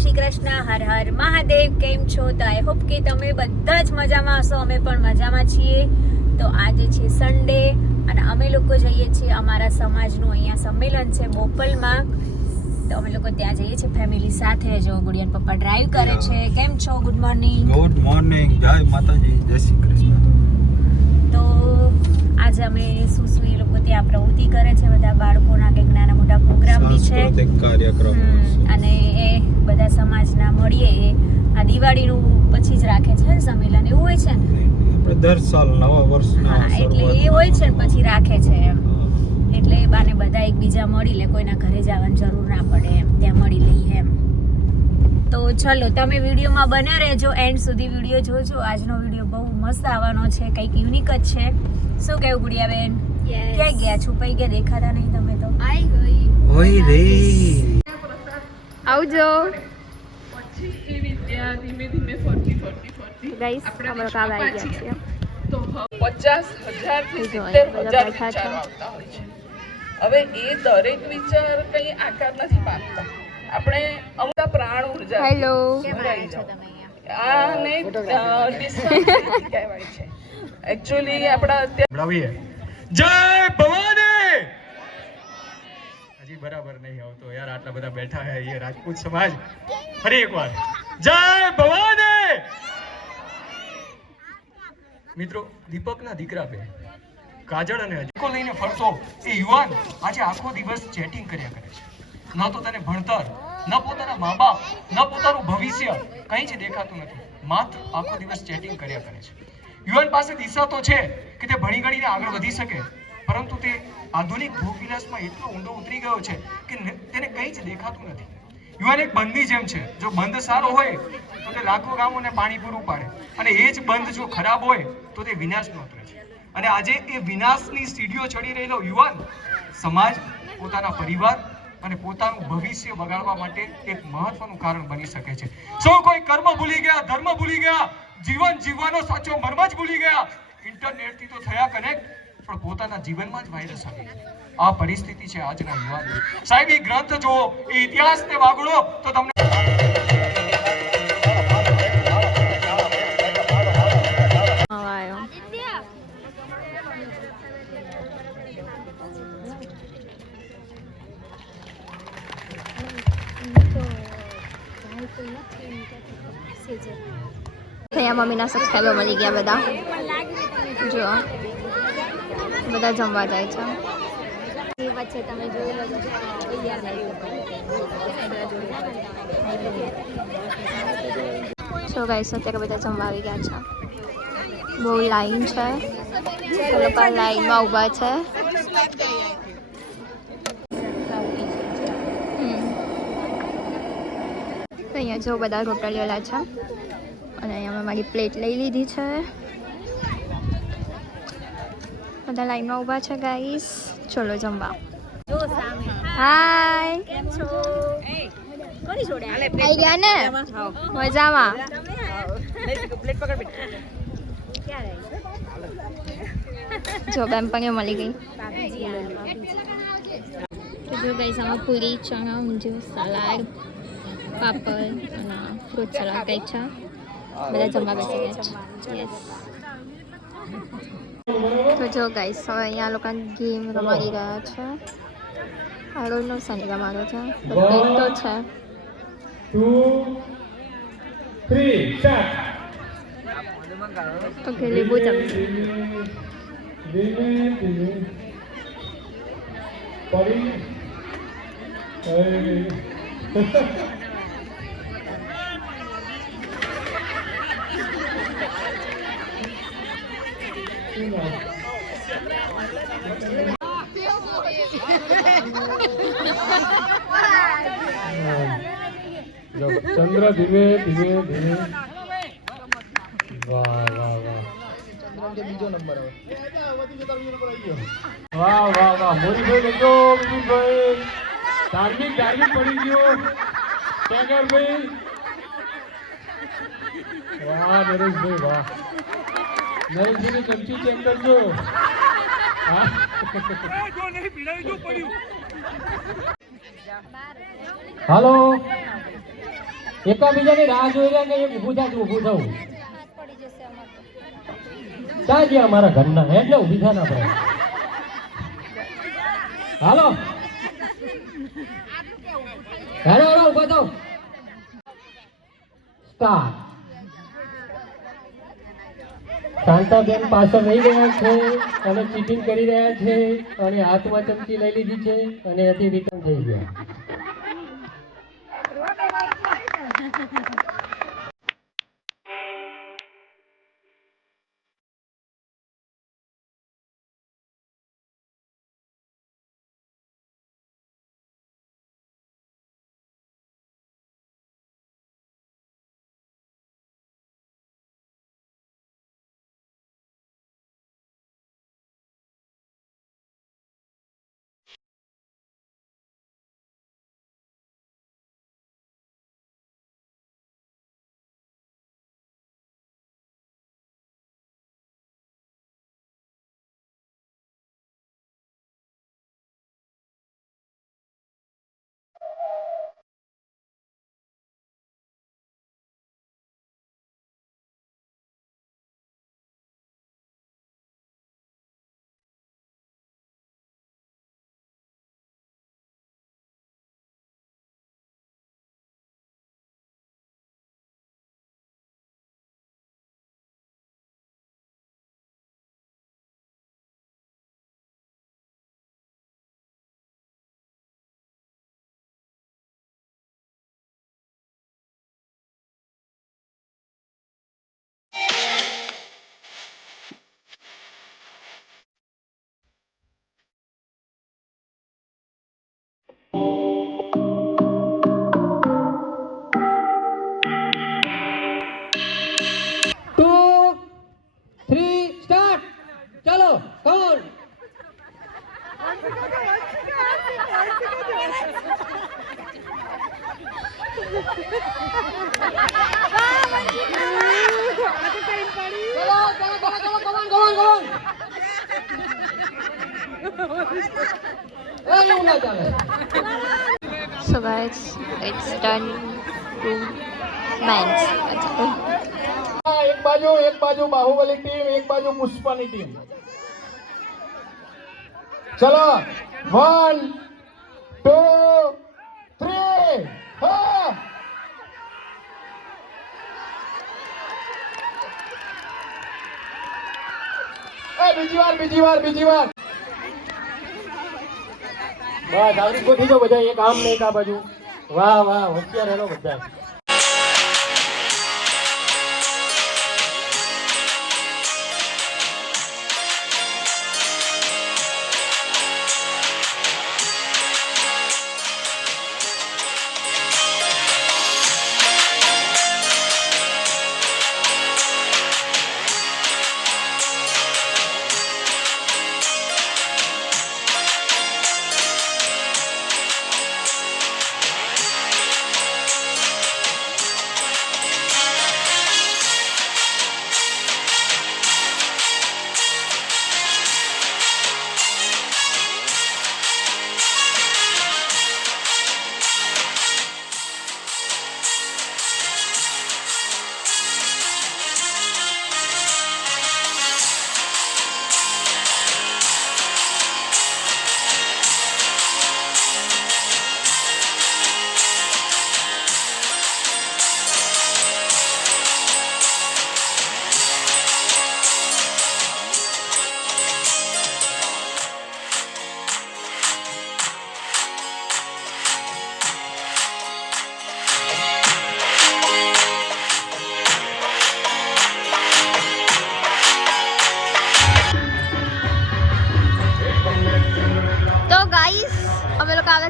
શ્રી કૃષ્ણ, હર હર મહાદેવ. કેમ છો? તો આઈ હોપ કે તમે બધા જ મજામાં હશો. અમે પણ મજામાં છીએ. તો આજે છે સન્ડે અને અમે લોકો જઈએ છીએ અમારા સમાજનું અહીંયા સંમેલન છે બોપલમાં. તો અમે લોકો ત્યાં જઈએ છીએ ફેમિલી સાથે. જો ગુડિયાન પપ્પા ડ્રાઈવ કરે છે. કેમ છો? Good morning. Good morning. જય માતાજી, જય શ્રી કૃષ્ણ. તો આજે અમે શું એ લોકો ત્યાં પ્રવૃત્તિ કરે છે, બધા બાળકોના કંઈક નાના મોટા પ્રોગ્રામ બી છે, સાંસ્કૃતિક કાર્યક્રમ અને એ બધા સમાજના મળીએ એ આ દિવાળીનું પછી જ રાખે છે ને સંમેલન, એવું હોય છે ને આપણે દર સાલ નવા વર્ષના એટલે એ હોય છે ને પછી રાખે છે એમ. એટલે એ બાને બધા એકબીજા મળી લે, કોઈના ઘરે જવાની જરૂર ના પડે એમ, ત્યાં મળી લઈએ એમ. તો ચલો તમે વિડીયોમાં બન્યા રહેજો, એન્ડ સુધી વિડીયો જોજો. આજનો વિડીયો બહુ મસ્ત આવવાનો છે, કંઈક યુનિક જ છે. શું કહેવું ગુડિયાબેન? ક્યાં ગયા? છુપાઈ ગયા, દેખાતા નહીં તમે તો. આઈ ગઈ ઓય રે આવજો પછી એવી ત્યાં ધીમે ધીમે ફરતી ગાઈસ, અમે લોકો આવી ગયા છીએ. તો 50,000 થી જો 70,000 બેઠા છે. વિચારો આવતા હોય છે. હવે એ દરેક વિચાર કઈ આકાર નથી પામતા. આપણે અમુક પ્રાણ ઉર્જા હેલો, ભરાઈ જાવ. આને ડિસ્ટન્સ કહેવાય છે. એકચ્યુઅલી આપણા બોલાવીએ જય ભવાની. હજી બરાબર નહીં આવતો યાર, આટલા બધા બેઠા હે એ રાજપૂત સમાજ. ફરી એકવાર જય ભવાની. મિત્રો, દીપકના દીકરા બે કાજળ અને અજકો લઈને ફરતો એ યુવાન આજે આખો દિવસ ચેટિંગ કર્યા કરે છે. ન તો તને ભણતર, ન પોતાના મા બાપ, ન પોતાનું ભવિષ્ય કંઈ જ દેખાતું નથી. માત્ર આખો દિવસ ચેટિંગ કર્યા કરે છે. યુવાન પાસે દિશા તો છે કે તે ભણી ગણીને આગળ વધી શકે, પરંતુ તે આધુનિક ભોગવિલાસમાં એટલો ઊંડો ઉતરી ગયો છે કે તેને કંઈ જ દેખાતું નથી. યુવાન એક બંધની જેમ છે. જો બંધ સારો હોય તો તે લાખો ગામોને પાણી પૂરું પાડે, અને એ જ બંધ જો ખરાબ હોય તો તે વિનાશનો ઉતરે છે. અને આજે એ વિનાશની સીડીઓ ચડી રહેલો યુવાન સમાજ, પોતાના પરિવાર અને પોતાનું ભવિષ્ય બગાડવા માટે એક મહત્વનું કારણ બની શકે છે. સૌ કોઈ કર્મ ભૂલી ગયા, ધર્મ ભૂલી ગયા, જીવન જીવવાનો સાચો મર્મ જ ભૂલી ગયા. ઇન્ટરનેટથી તો થયા કનેક્ટ, પણ પોતાના જીવનમાં જ વાયરસ આવી ગયો. આ પરિસ્થિતિ છે આજના યુવાનની. સાહેબ, એ ગ્રંથ જુઓ, એ ઇતિહાસને વાગડો તો તમને અહીંયા મમ્મીના સબસ્ક્રાઈબર મળી ગયા બધા. જો બધા જમવા જાય છે. વચ્ચે તમે જોઈ લો છો ગાઈસ, અત્યારે બધા જમવા આવી ગયા છે. બહુ લાઈન છે, એ લોકો લાઈનમાં ઊભા છે. અહીંયા જો બધા રોટલીઓલા છે, અને અહીંયા મેં મારી પ્લેટ લઈ લીધી છે. બધા લાઈનમાં ઊભા છે ગાઈસ. ચલો જમવા. હાય, કેમ છો? કોની જોડે આવી ગયા ને? મજામાં. જો બેમ્પણીઓ મળી ગઈ. જો ગાઈસ, આમાં પૂરી, ચણા, ઊંધિયું, સલાડ, પાપડ અને ફ્રૂટ સલાડ કંઈક છે. બધા જમવા બેસી ગયા છે. યસ. તો જો ગાઈસ, હવે અહીંયા લોકો ગેમ રમાડી રહ્યા છે. આગળ નો સની રમાડો છે, કંઈક તો છે. 2, 3, start. તો કે લીંબુ જમશે. પડી ચંદ્ર ધીમે ધીમે ધીમે. વાહ વાહ વાહ, બીજો નંબર આવે. વાહ વાહ વાહ, મોરીભાઈ લેજો. વિપુલભાઈ ધાર્મિક પડી ગયો. ટેગરભાઈ, વાહ નરેશભાઈ, વાહ. નરેશભાઈ ચમચી ચેક કરજો. હા, હાલો એકાબીજાની રાહ જોઈ રહ્યા કે એક ઊભું થાય તો ઊભું થવું. ક્યાં ગયા અમારા ઘરના? એટલે ઊભી થાય ને આપણે. હાલો હેલો હેલો ઊભા થાવ. સ્ટાર્ટ. શાંતાબેન પાછળ રહી રહ્યા છે અને ચીટિંગ કરી રહ્યા છે અને હાથમાં ચમચી લઈ લીધી છે અને એથી રિટર્ન થઈ ગયા. ચલો કોણ? So guys, it's done to men's. એક બાજુ બાહુબલી ટીમ, એક બાજુ પુષ્પાની ટીમ. ચલો 1 2 3 હા. બીજી વાર બસ આવડી ગોઠી જાઓ બધા, એક આમ ને એક આ બાજુ. વાહ વાહ, હોશિયાર હેલો બધા.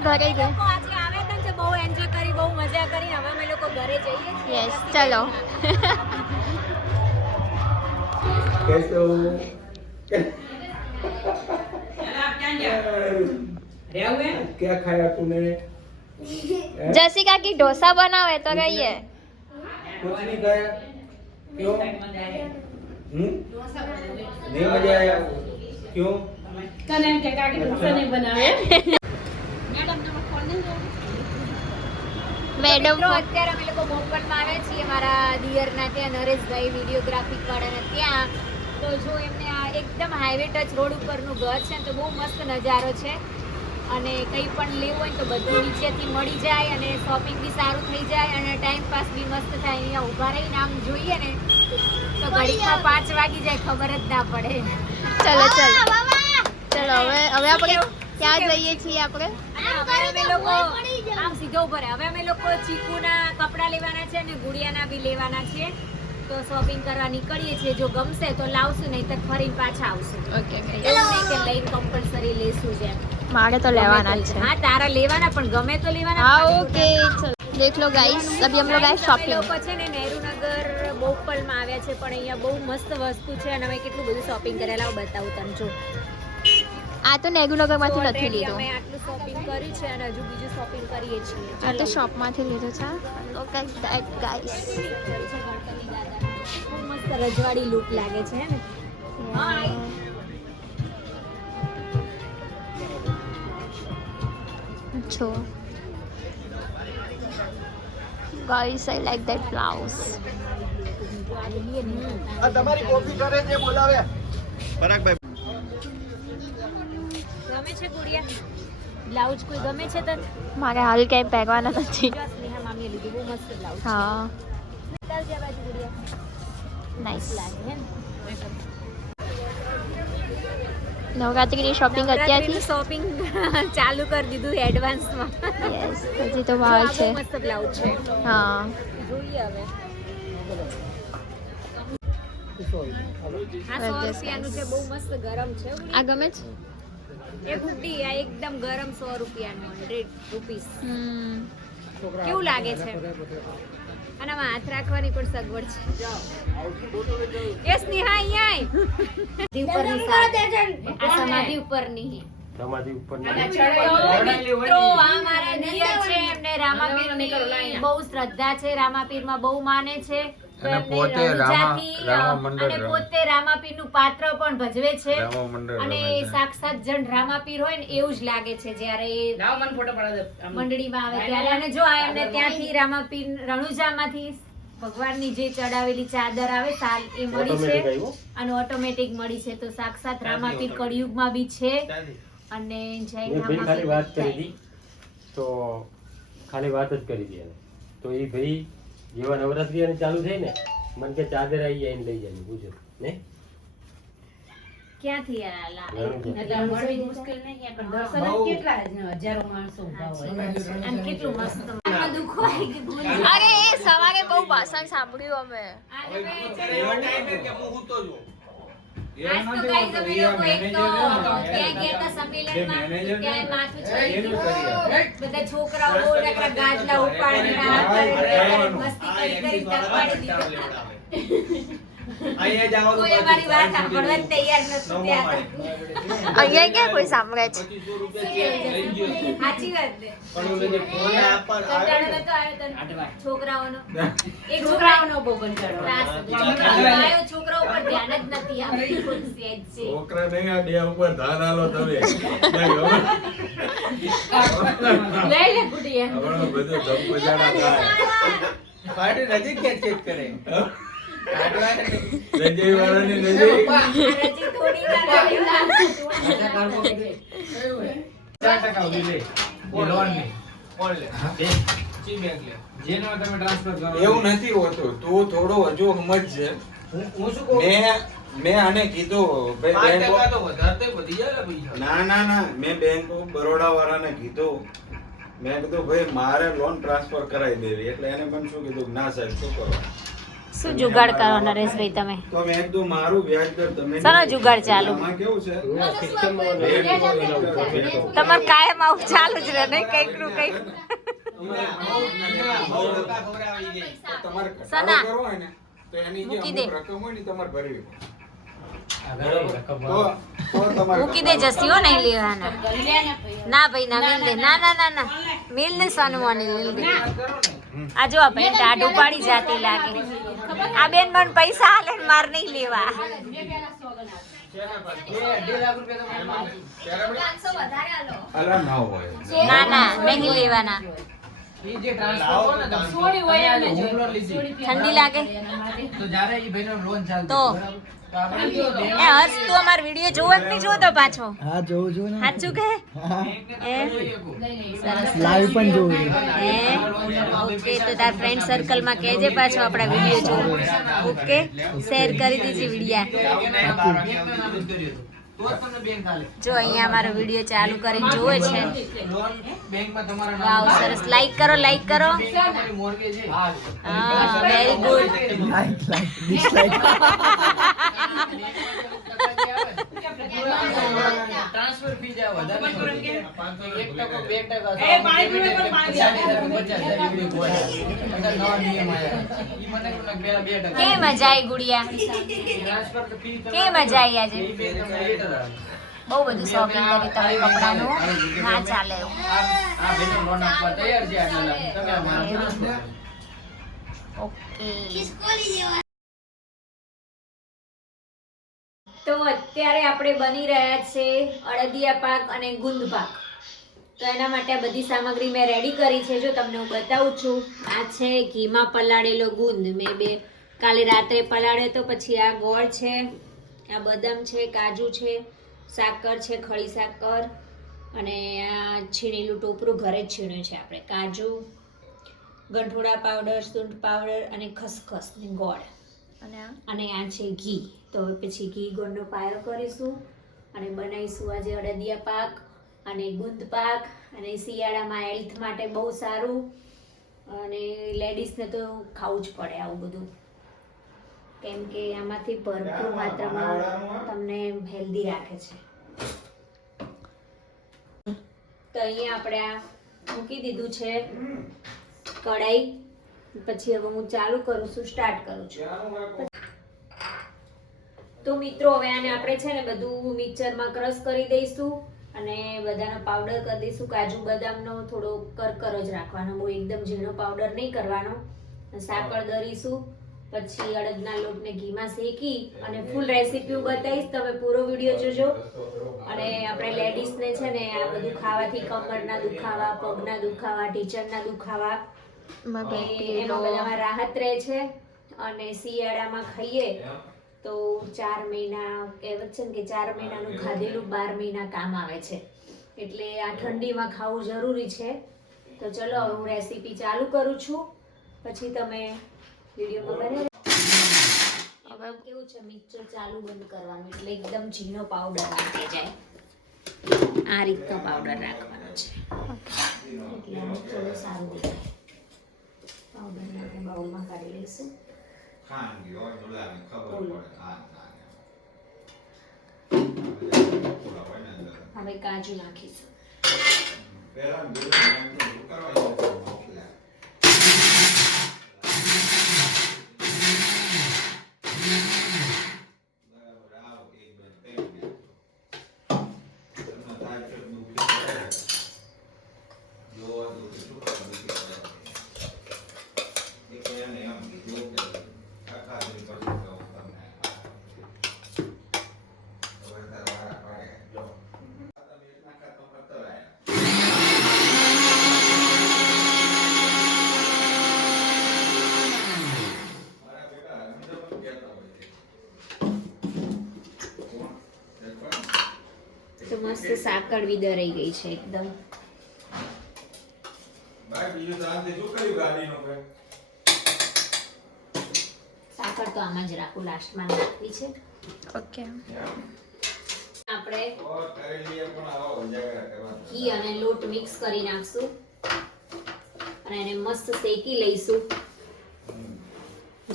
ઘરે જઈએ. લોકો આજે આવે છે ને, બહુ એન્જોય કરી, બહુ મજા કરી. હવે અમે લોકો ઘરે જઈએ છીએ. યસ, ચલો. कैसे हो? क्या खाया तूने? जसिका की डोसा बनावे तो रहिए. कुछ नहीं खाया? क्यों? नहीं मजा आया? क्यों? कनेम के काकी डोसा नहीं बनावे. મેડમ મિત્રો અત્યારે અમે લોકો બોપલમાં આવ્યા છીએ મારા દિયરના ત્યાં નરેશભાઈ વિડીયોગ્રાફિક વાળાના ત્યાં. તો જો એમને આ એકદમ હાઈવે ટચ રોડ ઉપરનું ઘર છે ને તો બહુ મસ્ત નજારો છે અને કંઈ પણ લેવું હોય તો બધું નીચેથી મળી જાય અને શોપિંગ બી સારું થઈ જાય અને ટાઈમ પાસ બી મસ્ત થાય. અહીંયા ઊભા રહીને આમ જોઈએ ને તો ઘડીમાં 5 વાગી જાય ખબર જ ના પડે. ચલો હવે આપણે ક્યાં જઈએ છીએ આપણે? હવે અમે લોકો આમ સીધો ઉપર હવે અમે લોકો ચીકુના કપડાં લેવાના છે અને ગુડિયાના બી લેવાના છે. તો શોપિંગ કરવા નીકળીએ છીએ. જો ગમશે તો લાવશું, નહીં તો ફરીને પાછા આવશું. ઓકે એવું નહીં કે લઈને કમ્પલસરી લેશું જ એમ. મારે તો લેવાના જ છે. હા તારા લેવાના પણ ગમે તો લેવાના. हाँ ओके चलो देख लो गाइस अभी हम लोग आए અમે शॉपिंग લોકો છે ને નહેરુનગર બોપલમાં આવ્યા છે પણ અહીંયા બહુ મસ્ત વસ્તુ છે અને અમે કેટલું બધું શોપિંગ કરેલા બતાવું તને. જો આ તો નેગુનગર માંથી નથી already લીધું, અમે આટલું શોપિંગ કર્યું છે અને હજુ બીજું શોપિંગ કરીએ છીએ. આ તો શોપ માંથી લીધું છે. look at that guys. બહુ મસ્ત રજવાડી લુક લાગે છે હે ને. So guys I like that blouse. તમારી કોફી કરે છે બોલાવે પરાગભાઈ. ગમે છે ગુડિયા? બ્લાઉઝ કોઈ ગમે છે તને? મારે હાલ ક્યાંય પહેરવાના નથી. જો સ્નેહા મામીએ લીધું બહુ મસ્ત બ્લાઉઝ. હા બતાવજે આ બાજુ ગુડિયા. નાઇસ. લાગે હે ને. નવરાત્રીની શોપિંગ અત્યારથી શોપિંગ ચાલુ કરી દીધું એડવાન્સમાં. યસ હજી તો વાર છે. બહુ મસ્ત બ્લાઉઝ છે. હા જોઈએ હવે. આ 100 રૂપિયાનું છે, બહુ મસ્ત ગરમ છે. આ ગમે છે. એ ગુડ્ડી આ એકદમ ગરમ 100 રૂપિયાનું 100 રૂપીસ. હમ કેવું લાગે છે? અને આમાં હાથ રાખવાની પણ સગવડ છે. એ સ્નેહા અહીંયા આ સમાધિ ઉપરની. સમાધિ ઉપર તો મિત્રો આ મારા દિયર છે, એમને રામાપીરની બહુ શ્રદ્ધા છે, રામાપીરમાં બહુ માને છે. તો એમને રણુજાથી અને પોતે રામાપીરનું પાત્ર પણ ભજવે છે અને સાક્ષાત જણ રામાપીર હોય ને એવું જ લાગે છે જ્યારે એ મંડળીમાં આવે ત્યારે. અને જો આ એમને ત્યાંથી રામાપીર રણુજામાંથી ભગવાનની જે ચડાવેલી ચાદર આવે સાલ એ મળી છે અને ઓટોમેટિક મળી છે. તો સાક્ષાત રામાપીર કળિયુગમાં બી છે અને જય મેં ભાઈ ખાલી વાત કરી રામાપીર. હતી તો ખાલી વાત જ કરી હતી એને. તો એ ભાઈ જેવા નવરાત્રી અને ચાલુ થઈ ને મને કે ચાદર આવી જાય લઈ જાય પૂછો ને ક્યાંથી આમ કેટલું મસ્ત દુઃખ હોય કે ભૂલ જાય. અરે સવારે બહુ ભાષણ સાંભળ્યું અમે. આજ તો guys અમે લોકો એક તો ક્યાં ગયા હતા સંમેલનમાં, ત્યાં માથું ચડી ગયું. બધા છોકરાઓ નકરા ગાદલા ઉપાડીને આ કરીને મસ્તી કરી ધપાડી દીધા. કોઈ અમારી વાત સાંભળવા જ તૈયાર નતું ત્યાં. અહીંયા ક્યાં કોઈ સાંભળે છે? સાચી વાત ને. કંટાળો નતો આવ્યો તને છોકરાઓનો? એક છોકરાઓનો બહુ કંટાળો આવ્યો. છોકરાઓ પર ધ્યાન જ નથી આપતું. છોકરા નહીં આ ડે ઉપર ધાન આલો તમે લઈ લે ગુડિયા. હમણાં બધું ધમપજાડા થાય પાર્ટી નજીક ખેંચ કરે રજય વાળાની નજર હજી થોડી વાર એવું નથી હોતું. તું થોડો હજુ સમજ છે. મેં આને કીધું ભાઈ ના મેં બેંક ઓફ બરોડા વાળાને કીધું. મેં કીધું ભાઈ મારે લોન ટ્રાન્સફર કરાવી દેવી એટલે એને પણ શું કીધું ના સાહેબ શું કરો શું જુગાડ કરો નરેશભાઈ તમે? તો મેં કીધું મારું વ્યાજ દર તમે શાનો જુગાડ ચાલુ? આમાં કેવું છે તમારે કાયમ આવું ચાલુ જ રહે ને કંઈક નું કંઈક. તમારે સના, ઘટાડો કરવો હોય ને તો એની જે મૂકી દે. અમુક રકમ હોય ને તમારે ભરવી પડે. બરોબર. તો તમારે મૂકી દે જસી હો નહીં લેવાના. ના ભાઈ ના મિલ દે. ના ના ના ના મિલ ને સાનુવાની મિલ દે. આ જો આ બેન ટાઢ ઉપાડી જાતી લાગે. આ બેન મને પૈસા આલે ને માર નહીં લેવા. અલા ના હોય ના ના નહીં લેવાના. ઈ જે ટ્રાન્સફર કો ને તમે છોડી હોય એમને હોમ જોઈ. લોન લીધી ઠંડી લાગે તો જ્યારે ઈ ભાઈનો લોન ચાલતી તો. બરાબર? તો આપણે કયો એ હર્ષ તું અમારો વિડીયો જોવો કે નહીં જોતો પાછો? હા જોઉં છું ને સાચું કહે? એ સરસ લાઈવ પણ જોઉં છું હે ઓકે તો તાર ફ્રેન્ડ સર્કલમાં કહેજે પાછો આપણા વિડીયો જોવો. ઓકે શેર કરી દીજે વિડીયા. જો અહીંયા અમારો વિડીયો ચાલુ કરીને જોવે છે. લોન બેંકમાં તમારા વાવ સરસ. લાઈક કરો લાઈક કરો. તમારી મોર્ગેજ છે હા very good. Like like dislike transfer fee જાય વધારે 1% 2% નવા નિયમ આવ્યા ઈ મને પેલા 2% કેમ મજા આવી ગુડિયા? ટ્રાન્સફર ફી કેમ મજા આવી આજે? ઈ બે તમને 8,000 બહુ બધું શોપિંગ કરી તમે કપડાનું. ના ચાલે એવું. આ બેનો લોન આપવા તૈયાર છે આટલા લાખ તમે અમારા ટ્રાન્સફર ઓકે તો અત્યારે આપણે બની રહ્યા છે અડદિયા પાક અને ગુંદ પાક. તો એના માટે આ બધી સામગ્રી મેં રેડી કરી છે. જો તમને હું બતાવું છું. આ છે ઘીમાં પલાળેલો ગુંદ. મેં કાલે રાત્રે પલાળ્યો તો. પછી આ ગોળ છે, આ બદામ છે, કાજુ છે, સાકર છે, ખડી સાકર, અને આ છીણેલું ટોપરું ઘરે જ છીણ્યું છે આપણે. કાજુ, ગંઠોડા પાવડર, સૂંઠ પાવડર અને ખસખસ ને ગોળ અને આ છે ઘી. તો હવે પછી ઘી ગોળનો પાયો કરીશું અને બનાવીશું આજે અડદિયા પાક અને ગુંદ પાક. અને શિયાળામાં હેલ્થ માટે બહુ સારું અને લેડીઝને તો ખાવું જ પડે આવું બધું, કેમ કે આમાંથી ભરપૂર માત્રામાં તમને હેલ્ધી રાખે છે. તો અહીંયા આપણે આ મૂકી દીધું છે કઢાઈ. પછી હવે હું ચાલુ કરું છું, સ્ટાર્ટ કરું છું. તો મિત્રો હવે આને આપણે છે ને બધું મિક્સરમાં ક્રશ કરી દઈશું અને બધાનો પાવડર કરી દઈશું. કાજુ બદામનો થોડો કરકરો જ રાખવાનો, બહુ એકદમ ઝીણો પાવડર નહીં કરવાનો. સાકર દરીશું, પછી અડદના લોટને ઘીમાં શેકી અને ફૂલ રેસીપી હું બતાવીશ. તમે પૂરો વિડીયો જોજો. અને આપણે લેડીઝને છે ને આ બધું ખાવાથી કમરના દુખાવા, પગના દુખાવા, ઢીચણના દુખાવા એમાં બધામાં રાહત રહે છે. અને શિયાળામાં ખાઈએ તો 4 મહિના કહેવત છે ને કે 4 મહિનાનું ખાધેલું 12 મહિના કામ આવે છે. એટલે આ ઠંડીમાં ખાવું જરૂરી છે. તો ચલો હવે હું રેસીપી ચાલુ કરું છું, પછી તમે વિડીયોમાં બને. હવે કેવું છે, મિક્સર ચાલુ બંધ કરવાનું એટલે એકદમ ઝીણો પાવડર નાખી જાય. આ રીતનો પાવડર નાખવાનો છે એટલે આનું થોડું સારું દેખાય. પાવડરને આપણે બાઉલમાં કાઢી લઈશું. ખાંડ હોય બોલાને ખબર પડે આ હવે કાજુ નાખીશું. પહેલા બીજું કરવાનું તો મસ્ત સાકર વિદરાઈ ગઈ છે એકદમ. ભાઈ બીજું શાંતિ શું કર્યું ગાડીનો કે સાકર તો આમાં જ રાખું, લાસ્ટમાં નાખવી છે. ઓકે આપણે ઓર કરી લઈએ પણ આવો ઉજાગરા કરવાનો ઘી અને લોટ મિક્સ કરી નાખશું અને એને મસ્ત શેકી લઈશું.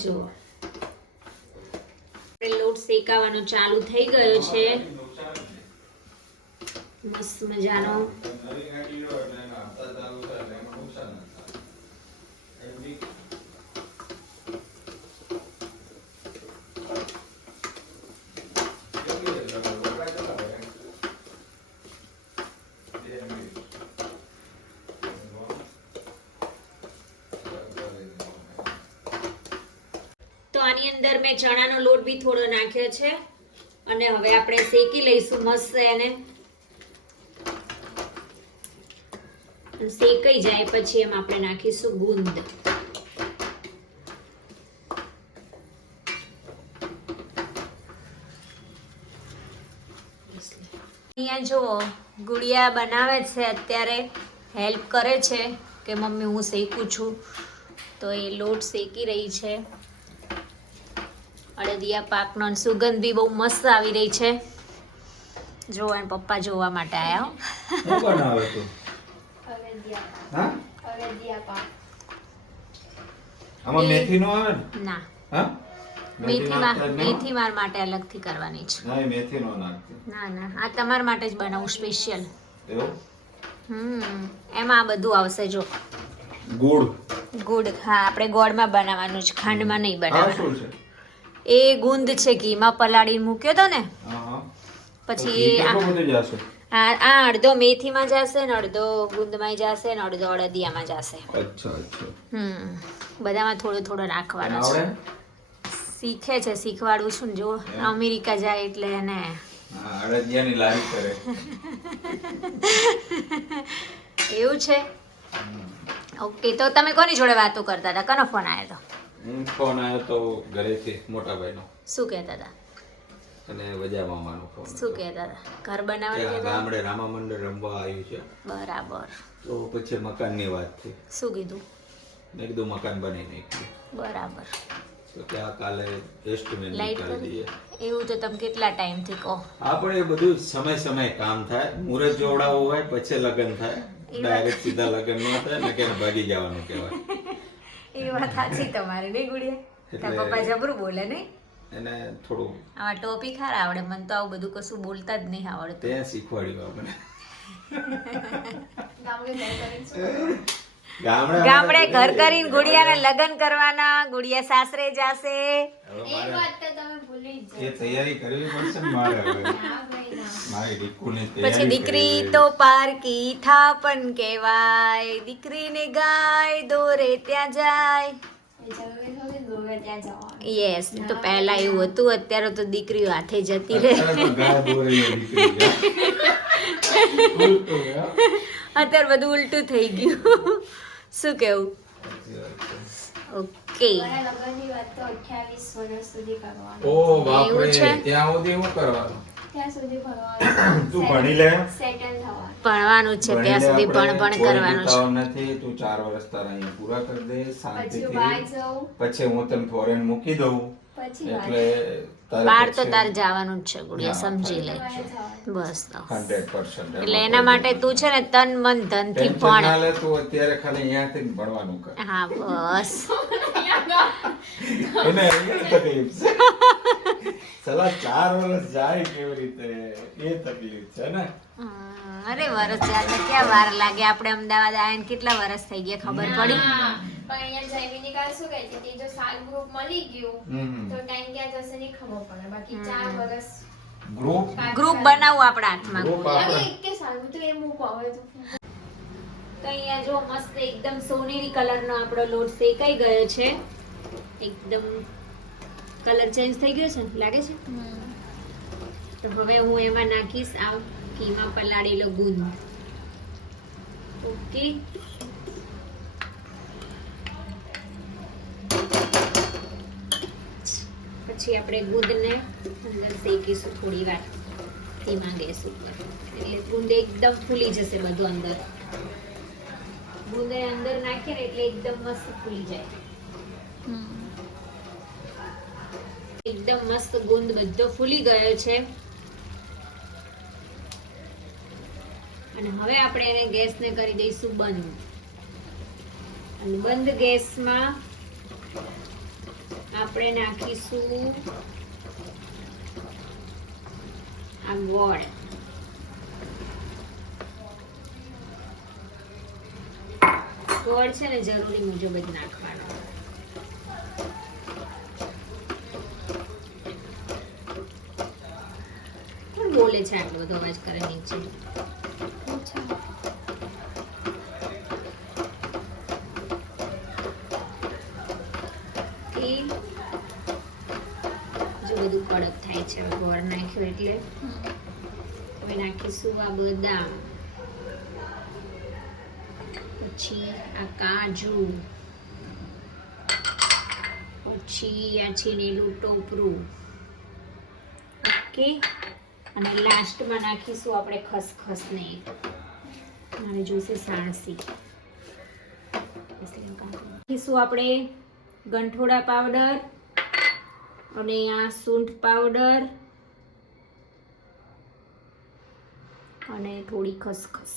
જો આપણે લોટ શેકાવાનો ચાલુ થઈ ગયો છે. મસ્ત મજાનો. નવી ગાડી લો એટલે એના હપ્તા ચાલુ થાય એટલે એમાં નુકસાન ન થાય. એમ બી તો આની અંદર મેં ચણાનો લોટ બી થોડો નાખ્યો છે અને હવે આપણે શેકી લઈશું મસ્ત એને. શેકાઈ જાય પછી એમાં આપણે નાખીશું ગુંદ. અહીંયા જો ગુડિયા બનાવે છે અત્યારે, હેલ્પ કરે છે કે મમ્મી હું શેકું છું, તો એ લોટ શેકી રહી છે. અડદિયા પાકનો સુગંધ બી બહુ મસ્ત આવી રહી છે. જો એન પપ્પા જોવા માટે આયા. શું બનાવે તું? હા? આમાં મેથી નો આવે ને? ના, હા? મેથી માર માટે અલગથી કરવાની છે. ના, મેથી નો નાખતી. ના ના, આ તમારા માટે જ બનાવું સ્પેશિયલ. એવું? એમાં આ બધું આવશે જો. ગુડ. ગુડ, હા, આપણે ગોળમાં બનાવવાનું છે, ખાંડમાં નહીં આ બનાવવાનું. શું છે? એ ગુંદ છે, ઘીમાં પલાળીને મૂક્યો તો ને, હા હા. પછી કેટલું બધું જશે? આ અડધો મેથીમાં જશે ને અડધો ગુંદમાં જશે ને અડધો અડદિયામાં જશે. અચ્છા અચ્છા. બધામાં થોડો થોડો નાખવાનો છે. આવડે? શીખે છે, શીખવાડું છું ને. જો અમેરિકા જાય એટલે એને હા, અડદિયાની લારી કરે. એવું છે. ઓકે, તો તમે કોની જોડે વાતો કરતા હતા? કોનો ફોન આવ્યો હતો? ફોન આવ્યો તો ઘરેથી મોટા ભાઈનો. શું કહેતા હતા? અને વજા મામાનો ફોન. શું કહેતા હતા? ઘર બનાવવાની ત્યાં કહેતા? ગામડે રામા મંદિર રમવા આવ્યું છે, બરાબર. તો પછી મકાનની વાત થઈ. શું કીધું? મેં કીધું મકાન બની નાખ્યું, બરાબર. તો ત્યાં કાલે એસ્ટિમેટ લાઈટ કરી કરી? દઈએ. એવું તો તમે કેટલા ટાઈમથી કહો? આપણે એ બધું સમય સમય કામ થાય. મુહૂર્ત જોવડાવવું હોય પછી લગ્ન થાય, ડાયરેક્ટ સીધા લગ્ન ન થાય ને, કે ભાગી જવાનું કહેવાય. એ વાત સાચી તમારી નહીં ગુડિયા? તારા પપ્પા જબરું બોલે નહીં? એને થોડું આમાં ટોપિક હારા આવડે, મને તો આવું બધું કશું બોલતા જ નહીં આવડતું. ત્યાં શીખવાડ્યું આપણે. ગામડે ઘર કરીને ગુડિયાને લગ્ન કરવાના, ગુડિયા સાસરે જાશે. એ તૈયારી કરવી પડશે ને મારે હવે. મારી દીકુની પછી તૈયારી દીકરી કરવી. તો પારકી થાપન કહેવાય, દીકરીને ગાય દોરે ત્યાં જાય. યસ, તો પહેલા એવું હતું, અત્યારે તો દીકરીઓ હાથે જતી રહે. અત્યારે તો ગાય દોરીને નીકળી જાય. ઉલટું, હા. અત્યારે બધું ઉલટું થઈ ગયું. શું કેવું? ઓકે, ઓ બાપરે, એવું છે? ત્યાં સુધી શું કરવાનું? તું ભણી લે. ભણવાનું છે ત્યાં સુધી ભણ કરવાનું છે. નથી, તું 4 વર્ષ તારા અહીંયા પૂરા કરી દે શાંતિથી. પછી હું તને ફોરેન મૂકી દઉં, એટલે તારે બાર તો પછી તાર જવાનું જ છે ગુડિયા, હા, સમજી લે. બસ તો 100%. એટલે એના માટે તું છે ને તન મન ધન થી ટેન્શન ના ભણ. લે, તું અત્યારે ખાલી અહીંયાથી જ ભણવાનું કર. હા બસ. એને અહીંયા તકલીફ છે. સલા 4 વર્ષ જાય કેવી રીતે, એ તકલીફ છે ને. અરે વરસ ચાલે ક્યાં વાર લાગે? આપણે અમદાવાદ આવીને કેટલા વરસ થઈ ગયા ખબર પડી? પણ અહીંયા જૈમિનિકા શું કહે છે કે જો સાલ ગ્રુપ મળી ગયું તો ટાઈમ ક્યાં જશે નહીં ખબર પડે. બાકી 4 વર્ષ ગ્રુપ બનાવું આપણા હાથમાં. ગ્રુપ આપણે કે સારું તો એ મૂકો હવે તો. તો અહીંયા જો મસ્ત એકદમ સોનેરી કલરનો આપણો લોટ શેકાઈ ગયો છે. એકદમ કલર ચેન્જ થઈ ગયો છે લાગે છે. તો હવે હું એમાં નાખીશ આ ઘીમાં પલાળેલો ગુંદ. ઓકે, પછી આપણે ગુંદને અંદર શેકીશું થોડી વાર ધીમા ગેસ ઉપર, એટલે ગુંદ એકદમ ફૂલી જશે બધું અંદર. ગુંદને અંદર નાખીએ ને એટલે એકદમ મસ્ત ફૂલી જાય. એકદમ મસ્ત ગુંદ બધો ફૂલી ગયો છે. અને હવે આપણે એને ગેસને કરી દઈશું બંધ. અને બંધ ગેસમાં આપણે નાખીશું આ ગોળ. ગોળ છે ને જરૂરી મુજબ જ નાખવાનો. કોણ બોલે છે આટલો બધો અવાજ કરે નીચે? જો બધું કડક થાય છે ગોળ નાખ્યો એટલે. હવે નાખીશું આ બદામ. પછી આ કાજુ, પછી આ છીણેલું ટોપરું. ઓકે, અને લાસ્ટમાં નાખીશું આપણે ખસખસને. મારે જોઈશે સાણસી. નાખીશું આપણે ગંઠોડા પાવડર અને આ સૂંઠ પાવડર અને થોડી ખસખસ.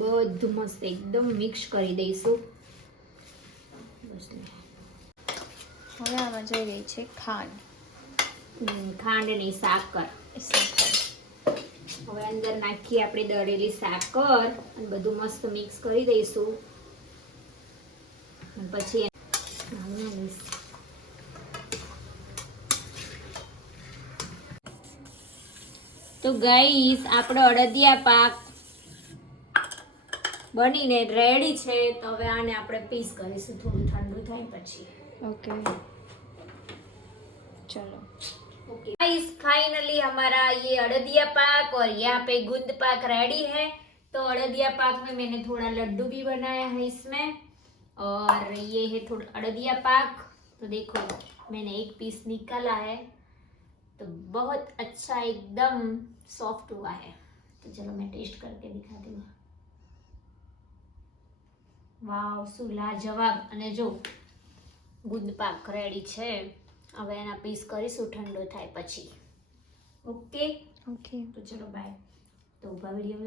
બધું મસ્ત એકદમ મિક્સ કરી દઈશું. હવે આમાં જઈ રહી છે ખાંડ. ખાંડ નહીં, સાકર. હવે અંદર નાખી આપણે દળેલી સાકર અને બધું મસ્ત મિક્સ કરી દઈશું. અને પછી તો ગાઈસ આપણો અડદિયા પાક બનીને રેડી છે. તો હવે આને આપણે પીસ કરીશું થોડું ઠંડુ થાય પછી. ओके चलो ओके गाइस, फाइनली हमारा ये अड़दिया पाक और यहाँ पे गुंद पाक रेडी है. तो अड़दिया पाक में मैंने थोड़ा लड्डू भी बनाया है इसमें, और ये है थोड़ा अड़दिया पाक. तो देखो मैंने एक पीस निकाला है, तो बहुत अच्छा एकदम सॉफ्ट हुआ है. तो चलो मैं टेस्ट करके दिखाती हूँ. વાવ, શું લાજવાબ. અને જો ગુંદ પાક રેડી છે. હવે એના પીસ કરીશું ઠંડો થાય પછી. ઓકે ओके તો ચલો બાય. તો ઉભા વિડીયો